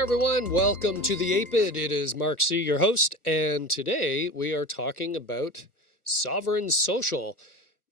there, everyone. Welcome to the Apeid. It is Mark C., your host, and today we are talking about sovereign social.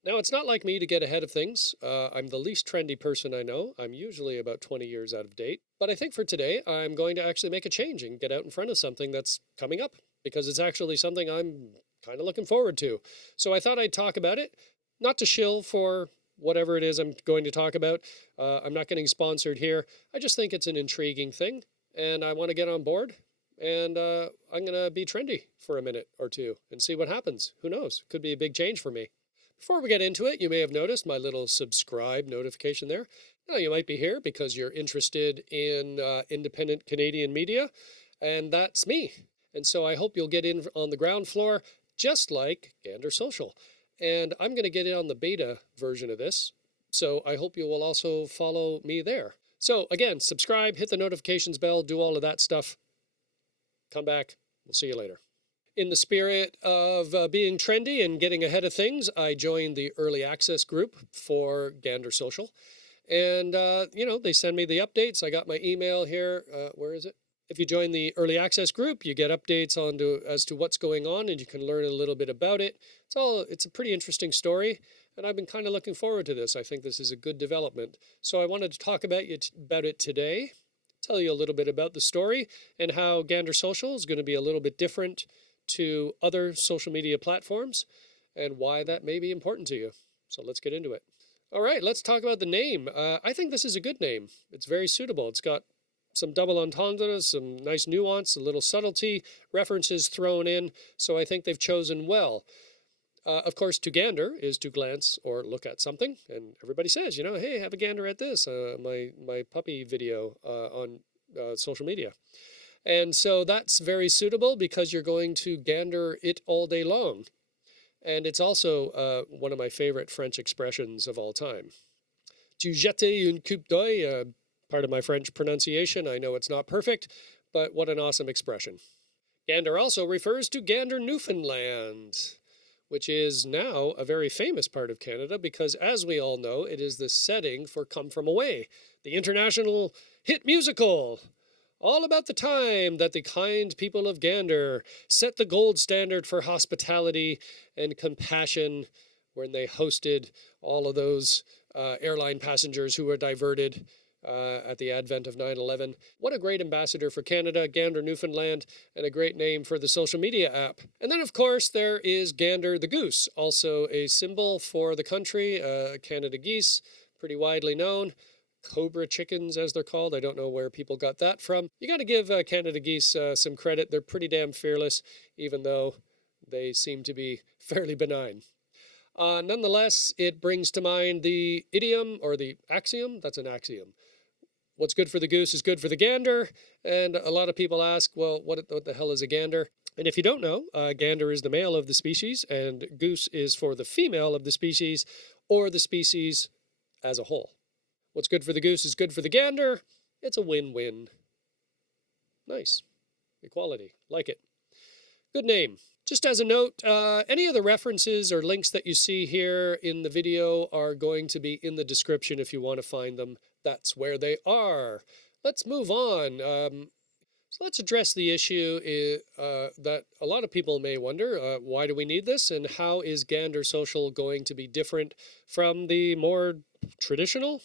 Now, it's not like me to get ahead of things. I'm the least trendy person I know. I'm usually about 20 years out of date. But I think for today, I'm going to actually make a change and get out in front of something that's coming up, because it's actually something I'm kind of looking forward to. So I thought I'd talk about it, not to shill for whatever it is I'm going to talk about. I'm not getting sponsored here. I just think it's an intriguing thing, and I want to get on board. And I'm going to be trendy for a minute or two and see what happens. Who knows? Could be a big change for me. Before we get into it, you may have noticed my little subscribe notification there. Now, you might be here because you're interested in independent Canadian media, and that's me. And so I hope you'll get in on the ground floor, just like Gander Social. And I'm going to get in on the beta version of this, so I hope you will also follow me there. So again, subscribe, hit the notifications bell, do all of that stuff. Come back. We'll see you later. In the spirit of being trendy and getting ahead of things, I joined the early access group for Gander Social. And, they send me the updates. I got my email here. Where is it? If you join the early access group, you get updates as to what's going on, and you can learn a little bit about it. It's a pretty interesting story, and I've been kind of looking forward to this. I think this is a good development. So I wanted to talk about it today, tell you a little bit about the story and how Gander Social is going to be a little bit different to other social media platforms and why that may be important to you. So let's get into it. All right, let's talk about the name. I think this is a good name. It's very suitable. It's got some double entendres, some nice nuance, a little subtlety, references thrown in. So I think they've chosen well. Of course, to gander is to glance or look at something. And everybody says, hey, have a gander at this, my puppy video on social media. And so that's very suitable because you're going to gander it all day long. And it's also one of my favorite French expressions of all time. Tu jeter une coupe d'oeil, part of my French pronunciation. I know it's not perfect, but what an awesome expression. Gander also refers to Gander, Newfoundland, which is now a very famous part of Canada because, as we all know, it is the setting for Come From Away, the international hit musical, all about the time that the kind people of Gander set the gold standard for hospitality and compassion when they hosted all of those airline passengers who were diverted at the advent of 9/11. What a great ambassador for Canada, Gander, Newfoundland, and a great name for the social media app. And then, of course, there is Gander the goose, also a symbol for the country, Canada geese, pretty widely known. Cobra chickens, as they're called. I don't know where people got that from. You got to give Canada geese some credit. They're pretty damn fearless, even though they seem to be fairly benign. Nonetheless, it brings to mind the idiom or the axiom. That's an axiom. What's good for the goose is good for the gander. And a lot of people ask, well, what the hell is a gander? And if you don't know, gander is the male of the species and goose is for the female of the species or the species as a whole. What's good for the goose is good for the gander. It's a win-win. Nice. Equality. Like it. Good name. Just as a note, any of the references or links that you see here in the video are going to be in the description if you want to find them. That's where they are. Let's move on. So let's address the issue that a lot of people may wonder, why do we need this? And how is Gander Social going to be different from the more traditional?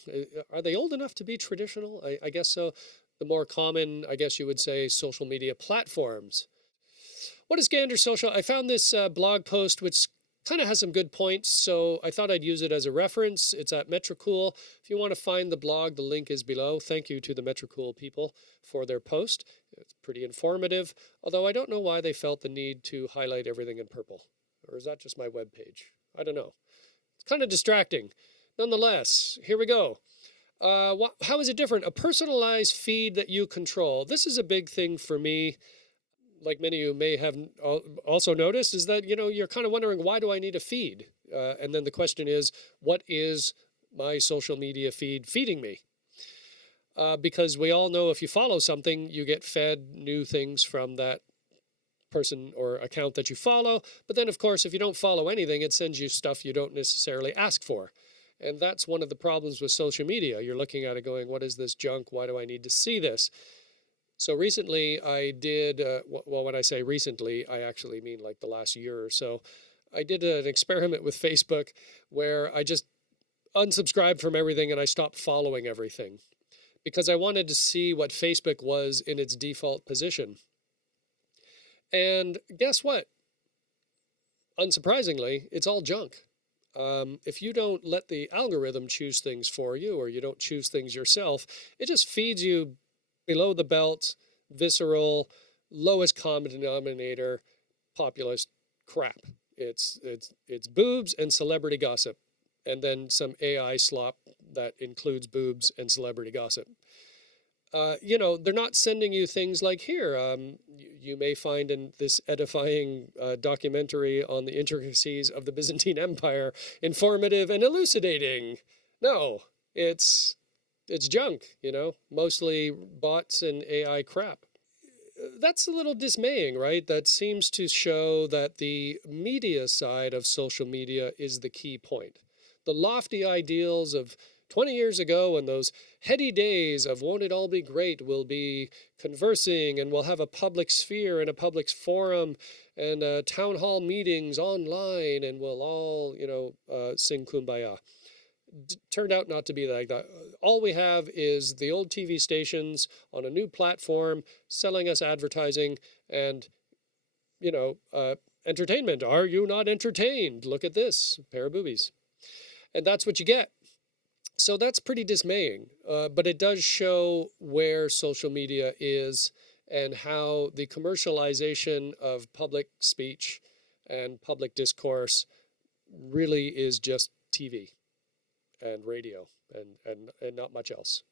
Are they old enough to be traditional? I guess so. The more common, I guess you would say, social media platforms. What is Gander Social? I found this blog post which kind of has some good points, so I thought I'd use it as a reference. It's at Metrocool. If you want to find the blog, the link is below. Thank you to the Metrocool people for their post. It's pretty informative, although I don't know why they felt the need to highlight everything in purple. Or is that just my webpage? I don't know. It's kind of distracting. Nonetheless, here we go. How is it different? A personalized feed that you control. This is a big thing for me. Like many of you may have also noticed, is that, you're kind of wondering, why do I need a feed? And then the question is, what is my social media feed feeding me? Because we all know if you follow something, you get fed new things from that person or account that you follow. But then, of course, if you don't follow anything, it sends you stuff you don't necessarily ask for. And that's one of the problems with social media. You're looking at it going, what is this junk? Why do I need to see this? So recently I did, well, when I say recently, I actually mean like the last year or so. I did an experiment with Facebook where I just unsubscribed from everything and I stopped following everything because I wanted to see what Facebook was in its default position. And guess what? Unsurprisingly, it's all junk. If you don't let the algorithm choose things for you, or you don't choose things yourself, it just feeds you below the belt, visceral, lowest common denominator, populist crap. It's boobs and celebrity gossip, and then some AI slop that includes boobs and celebrity gossip. They're not sending you things like here. You may find in this edifying documentary on the intricacies of the Byzantine Empire informative and elucidating. No, it's junk, mostly bots and AI crap. That's a little dismaying, right? That seems to show that the media side of social media is the key point. The lofty ideals of 20 years ago and those heady days of won't it all be great, we'll be conversing and we'll have a public sphere and a public forum and town hall meetings online and we'll all, sing kumbaya. Turned out not to be like that. All we have is the old TV stations on a new platform selling us advertising and, entertainment. Are you not entertained? Look at this pair of boobies. And that's what you get. So that's pretty dismaying, but it does show where social media is and how the commercialization of public speech and public discourse really is just TV and radio and not much else.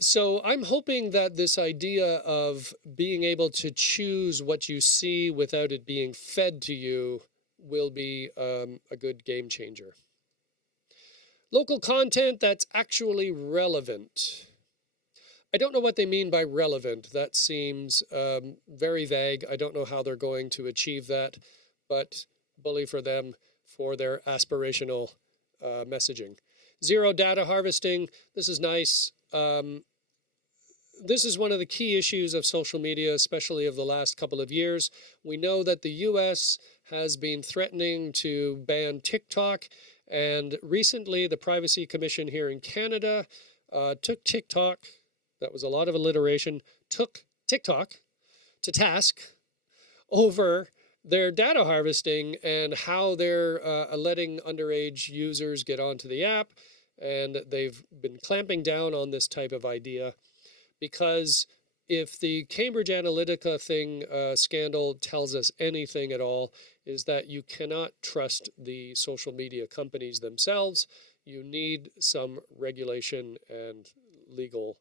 So I'm hoping that this idea of being able to choose what you see without it being fed to you will be a good game changer. Local content that's actually relevant. I don't know what they mean by relevant. That seems very vague. I don't know how they're going to achieve that, but bully for them for their aspirational messaging. Zero data harvesting. This is nice. This is one of the key issues of social media, especially of the last couple of years. We know that the US has been threatening to ban TikTok, and recently the Privacy Commission here in Canada took TikTok, that was a lot of alliteration, took TikTok to task over their data harvesting and how they're letting underage users get onto the app. And they've been clamping down on this type of idea because if the Cambridge Analytica thing scandal tells us anything at all, is that you cannot trust the social media companies themselves. You need some regulation and legal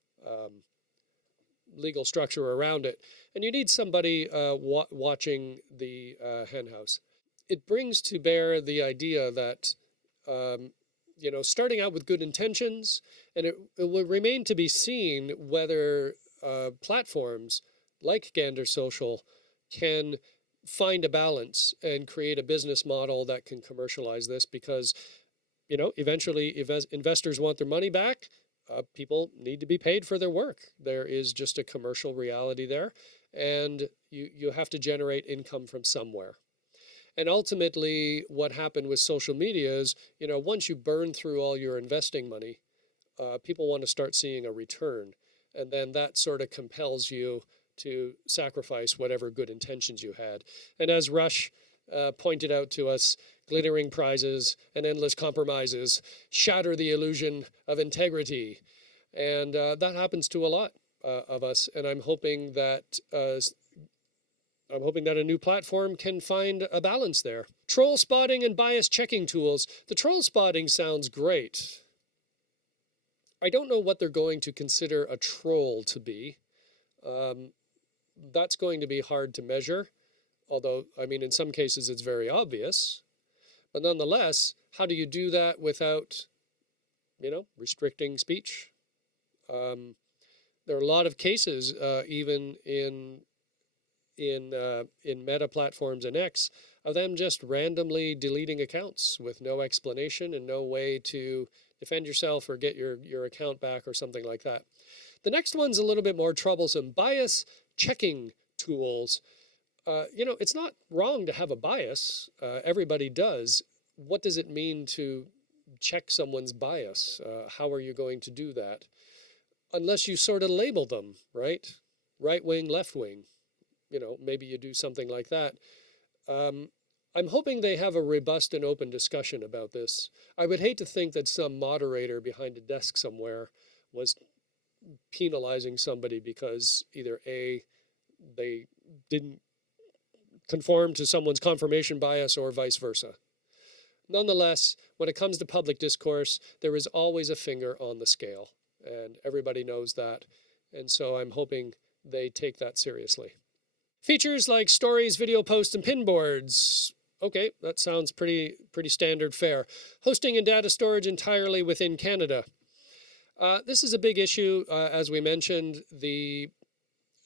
structure around it. And you need somebody watching the henhouse. It brings to bear the idea that, starting out with good intentions, and it will remain to be seen whether platforms like Gander Social can find a balance and create a business model that can commercialize this because, eventually investors want their money back. People need to be paid for their work. There is just a commercial reality there, and you have to generate income from somewhere. And ultimately, what happened with social media is, once you burn through all your investing money, people want to start seeing a return. And then that sort of compels you to sacrifice whatever good intentions you had. And as Rush pointed out to us, glittering prizes and endless compromises shatter the illusion of integrity. And that happens to a lot of us. And I'm hoping that a new platform can find a balance there. Troll spotting and bias checking tools. The troll spotting sounds great. I don't know what they're going to consider a troll to be. That's going to be hard to measure. Although, in some cases it's very obvious. But nonetheless, how do you do that without, restricting speech? There are a lot of cases, even in Meta platforms and X, of them just randomly deleting accounts with no explanation and no way to defend yourself or get your account back or something like that. The next one's a little bit more troublesome. Bias checking tools. It's not wrong to have a bias. Everybody does. What does it mean to check someone's bias? How are you going to do that? Unless you sort of label them, right? Right wing, left wing. Maybe you do something like that. I'm hoping they have a robust and open discussion about this. I would hate to think that some moderator behind a desk somewhere was penalizing somebody because either A, they didn't conform to someone's confirmation bias or vice versa. Nonetheless, when it comes to public discourse, there is always a finger on the scale, and everybody knows that. And so I'm hoping they take that seriously. Features like stories, video posts, and pinboards. Okay, that sounds pretty standard fare. Hosting and data storage entirely within Canada. This is a big issue, as we mentioned, the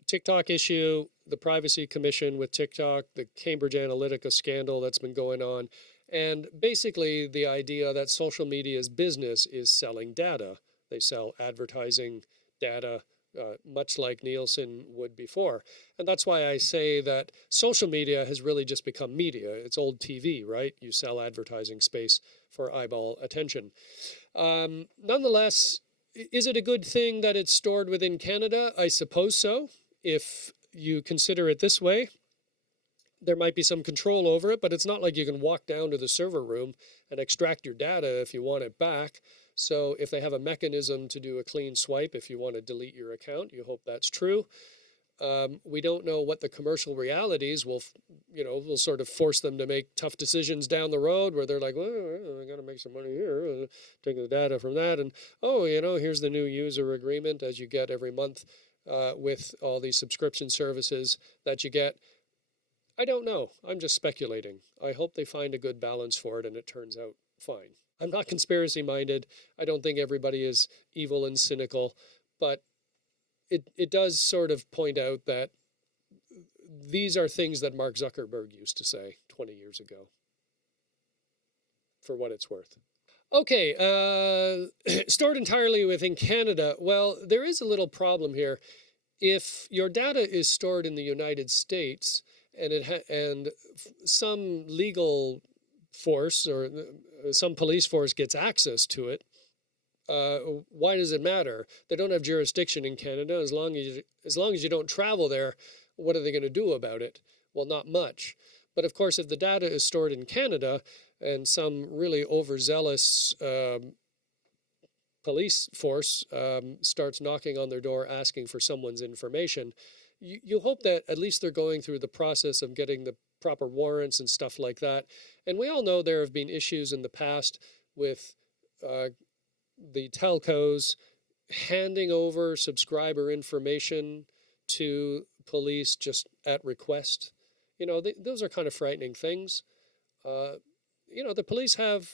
TikTok issue, the Privacy Commission with TikTok, the Cambridge Analytica scandal that's been going on, and basically the idea that social media's business is selling data. They sell advertising data, much like Nielsen would before. And that's why I say that social media has really just become media. It's old TV, right? You sell advertising space for eyeball attention. Nonetheless, is it a good thing that it's stored within Canada? I suppose so. If you consider it this way, there might be some control over it, but it's not like you can walk down to the server room and extract your data if you want it back. So if they have a mechanism to do a clean swipe, if you want to delete your account, you hope that's true. We don't know what the commercial realities will sort of force them to make tough decisions down the road where they're like, well, I got to make some money here, take the data from that. And, here's the new user agreement as you get every month with all these subscription services that you get. I don't know. I'm just speculating. I hope they find a good balance for it and it turns out fine. I'm not conspiracy minded. I don't think everybody is evil and cynical, but it does sort of point out that these are things that Mark Zuckerberg used to say 20 years ago, for what it's worth. Okay, stored entirely within Canada. Well, there is a little problem here. If your data is stored in the United States and some legal force or some police force gets access to it, why does it matter? They don't have jurisdiction in Canada. As long as you don't travel there, what are they going to do about it? Well, not much. But of course, if the data is stored in Canada and some really overzealous police force starts knocking on their door asking for someone's information, you hope that at least they're going through the process of getting the proper warrants and stuff like that. And we all know there have been issues in the past with the telcos handing over subscriber information to police just at request. Those are kind of frightening things. The police have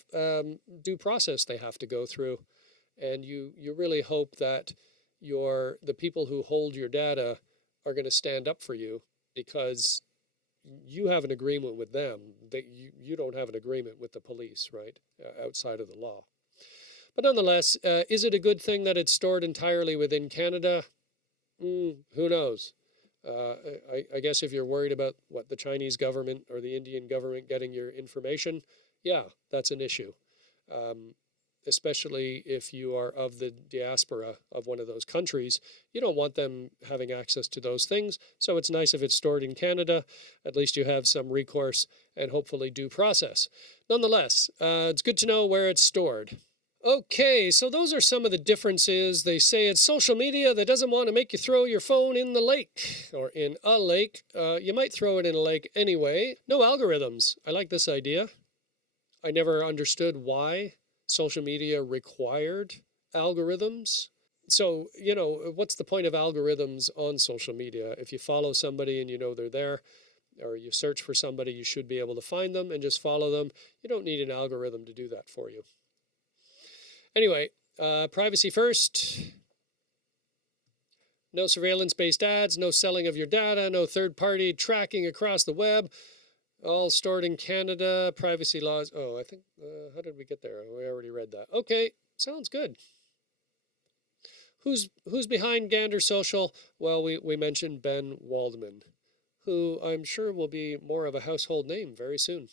due process they have to go through. And you really hope that the people who hold your data are going to stand up for you because you have an agreement with them. You don't have an agreement with the police, right, outside of the law. But nonetheless, is it a good thing that it's stored entirely within Canada? Who knows? I guess if you're worried about the Chinese government or the Indian government getting your information, yeah, that's an issue. Especially if you are of the diaspora of one of those countries, you don't want them having access to those things. So it's nice if it's stored in Canada. At least you have some recourse and hopefully due process. Nonetheless, it's good to know where it's stored. Okay, so those are some of the differences. They say it's social media that doesn't want to make you throw your phone in the lake or in a lake. You might throw it in a lake anyway. No algorithms. I like this idea. I never understood why social media required algorithms. So, what's the point of algorithms on social media? If you follow somebody and you know they're there, or you search for somebody, you should be able to find them and just follow them. You don't need an algorithm to do that for you. Anyway, privacy first. No surveillance-based ads, no selling of your data, no third-party tracking across the web. All stored in Canada, privacy laws. Oh, I think, how did we get there? We already read that. Okay, sounds good. Who's behind Gander Social? Well, we mentioned Ben Waldman, who I'm sure will be more of a household name very soon.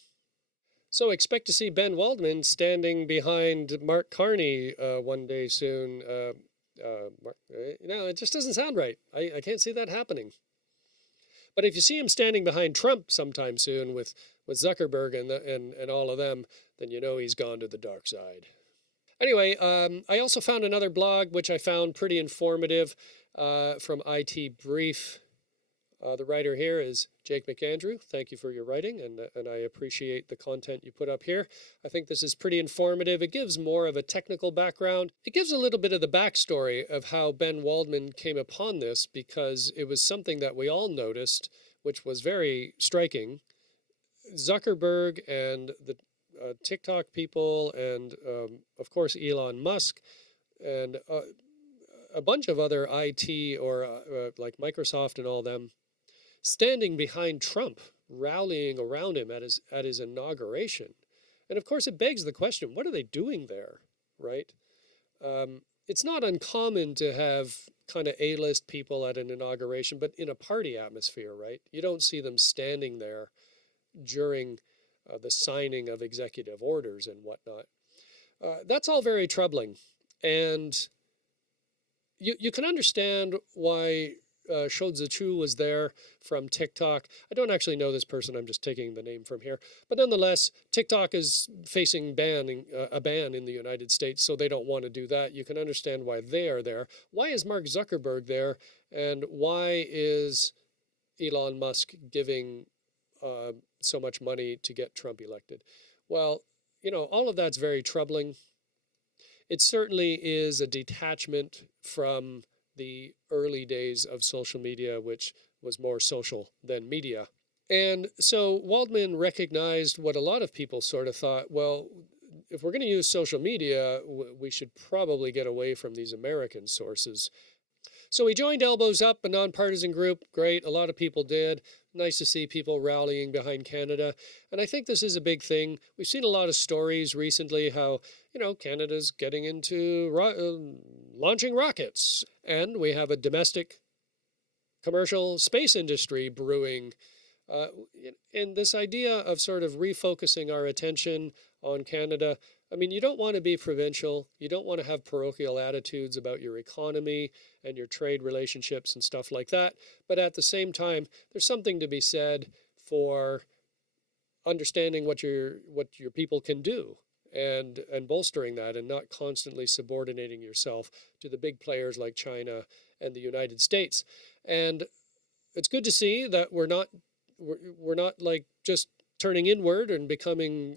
So expect to see Ben Waldman standing behind Mark Carney one day soon. No, it just doesn't sound right. I can't see that happening. But if you see him standing behind Trump sometime soon with Zuckerberg and all of them, then you know he's gone to the dark side. Anyway, I also found another blog which I found pretty informative from IT Brief. The writer here is Jake McAndrew. Thank you for your writing, and I appreciate the content you put up here. I think this is pretty informative. It gives more of a technical background. It gives a little bit of the backstory of how Ben Waldman came upon this, because it was something that we all noticed, which was very striking. Zuckerberg and the TikTok people, and of course Elon Musk, and a bunch of other IT or like Microsoft and all them, standing behind Trump, rallying around him at his inauguration. And of course, it begs the question, what are they doing there, right? It's not uncommon to have kind of A-list people at an inauguration, but in a party atmosphere, right? You don't see them standing there during the signing of executive orders and whatnot. That's all very troubling. And you can understand why Shou Chu was there from TikTok. I don't actually know this person. I'm just taking the name from here. But nonetheless, TikTok is facing a ban in the United States, so they don't want to do that. You can understand why they are there. Why is Mark Zuckerberg there? And why is Elon Musk giving so much money to get Trump elected? Well, all of that's very troubling. It certainly is a detachment from the early days of social media, which was more social than media. And so Waldman recognized what a lot of people sort of thought, well, if we're going to use social media, we should probably get away from these American sources. So he joined Elbows Up, a nonpartisan group. Great, a lot of people did. Nice to see people rallying behind Canada. And I think this is a big thing. We've seen a lot of stories recently how, Canada's getting into launching rockets. And we have a domestic commercial space industry brewing. And this idea of sort of refocusing our attention on Canada, I mean, you don't want to be provincial. You don't want to have parochial attitudes about your economy and your trade relationships and stuff like that. But at the same time, there's something to be said for understanding what your people can do and bolstering that, and not constantly subordinating yourself to the big players like China and the United States. And it's good to see that we're not like just turning inward and becoming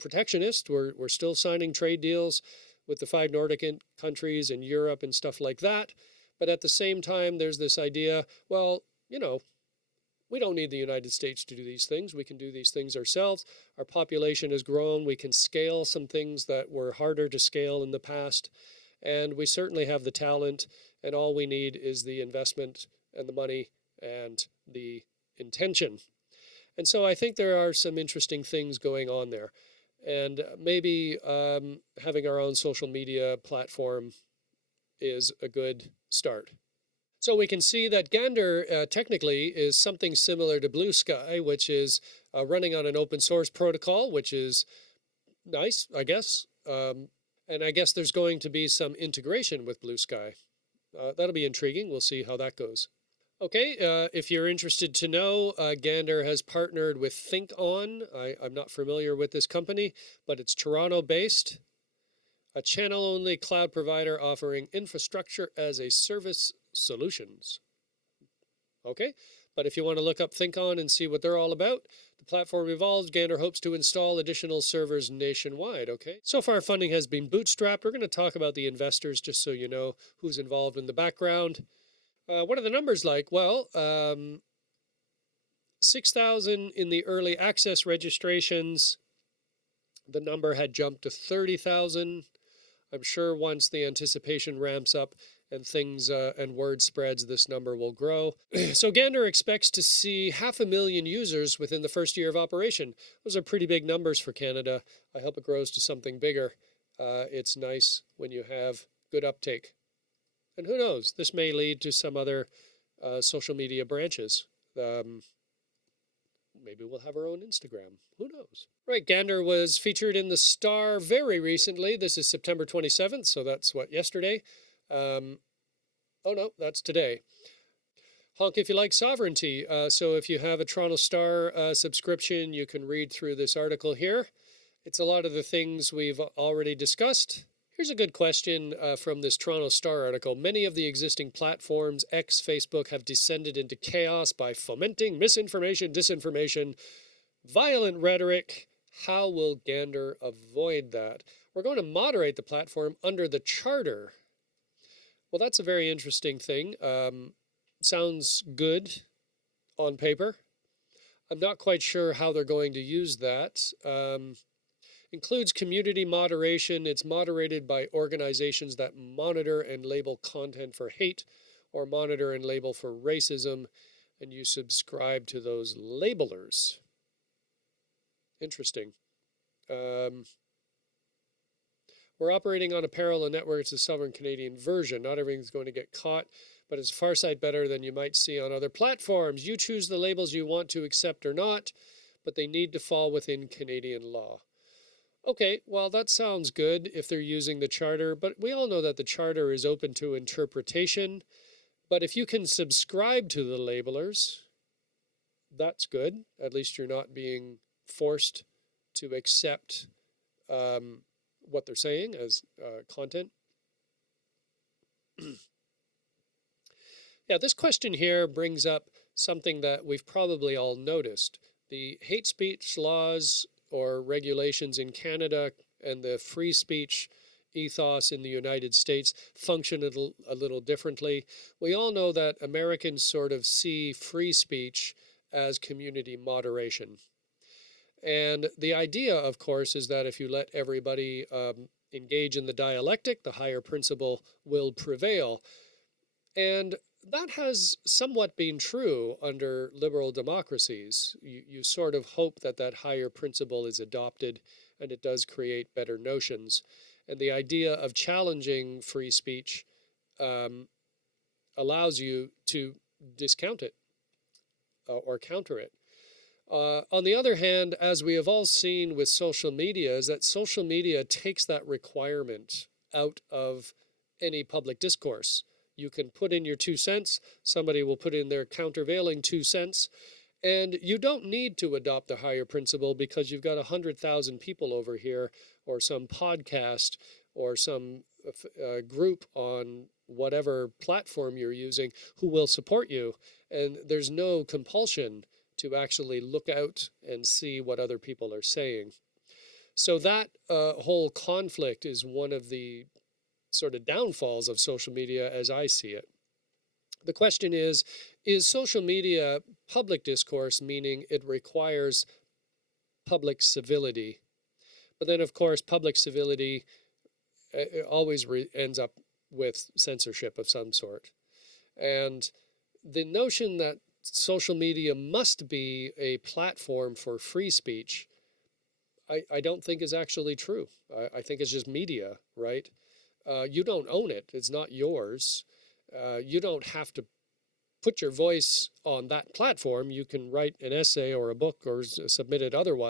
protectionist. We're still signing trade deals with the 5 Nordic countries and Europe and stuff like that. But at the same time, there's this idea, well, we don't need the United States to do these things. We can do these things ourselves. Our population has grown. We can scale some things that were harder to scale in the past. And we certainly have the talent. And all we need is the investment and the money and the intention. And so I think there are some interesting things going on there. And maybe having our own social media platform is a good start. So we can see that Gander technically is something similar to Blue Sky, which is running on an open source protocol, which is nice, I guess. And I guess there's going to be some integration with Blue Sky. That'll be intriguing. We'll see how that goes. Okay, if you're interested to know, Gander has partnered with ThinkOn. I'm not familiar with this company, but it's Toronto-based, a channel-only cloud provider offering infrastructure as a service solutions. Okay, but if you want to look up ThinkOn and see what they're all about, the platform evolves. Gander hopes to install additional servers nationwide. Okay, so far funding has been bootstrapped. We're going to talk about the investors just so you know who's involved in the background. What are the numbers like? Well, 6,000 in the early access registrations. The number had jumped to 30,000. I'm sure once the anticipation ramps up and things and word spreads, this number will grow. So Gander expects to see 500,000 users within the first year of operation. Those are pretty big numbers for Canada. I hope it grows to something bigger. It's nice when you have good uptake. And who knows, this may lead to some other social media branches. Um, Maybe we'll have our own Instagram. Who knows? Right, Gander was featured in the Star very recently. This is September 27th, so that's what, yesterday? Um, oh no, that's today. Honk if you like sovereignty. So if you have a Toronto Star subscription, you can read through this article here. It's a lot of the things we've already discussed. Here's a good question from this Toronto Star article. Many of the existing platforms, X, Facebook, have descended into chaos by fomenting misinformation, disinformation, violent rhetoric. How will Gander avoid that? We're going to moderate the platform under the charter. Well, that's a very interesting thing. Sounds good on paper. I'm not quite sure how they're going to use that. Includes community moderation. It's moderated by organizations that monitor and label content for hate or monitor and label for racism, and you subscribe to those labelers. Interesting. We're operating on a parallel network. It's a sovereign Canadian version. Not everything's going to get caught, but it's far sight better than you might see on other platforms. You choose the labels you want to accept or not, but they need to fall within Canadian law. Okay, well, that sounds good if they're using the charter, but we all know that the charter is open to interpretation. But if you can subscribe to the labelers, that's good. At least you're not being forced to accept what they're saying as content. Yeah, this question here brings up something that we've probably all noticed. The hate speech laws or regulations in Canada and the free speech ethos in the United States function a little differently. We all know that Americans sort of see free speech as community moderation. And the idea, of course, is that if you let everybody engage in the dialectic, the higher principle will prevail. And that has somewhat been true under liberal democracies. You sort of hope that that higher principle is adopted, and it does create better notions. And the idea of challenging free speech allows you to discount it or counter it. On the other hand, as we have all seen with social media, is that social media takes that requirement out of any public discourse. You can put in your 2 cents, somebody will put in their countervailing 2 cents, and you don't need to adopt the higher principle because you've got 100,000 people over here, or some podcast, or some group on whatever platform you're using who will support you. And there's no compulsion to actually look out and see what other people are saying. So that whole conflict is one of the sort of downfalls of social media as I see it. The question is social media public discourse, meaning it requires public civility? But then, of course, public civility always ends up with censorship of some sort. And the notion that social media must be a platform for free speech, I don't think is actually true. I think it's just media, right? You don't own it. It's not yours. You don't have to put your voice on that platform. You can write an essay or a book or submit it otherwise.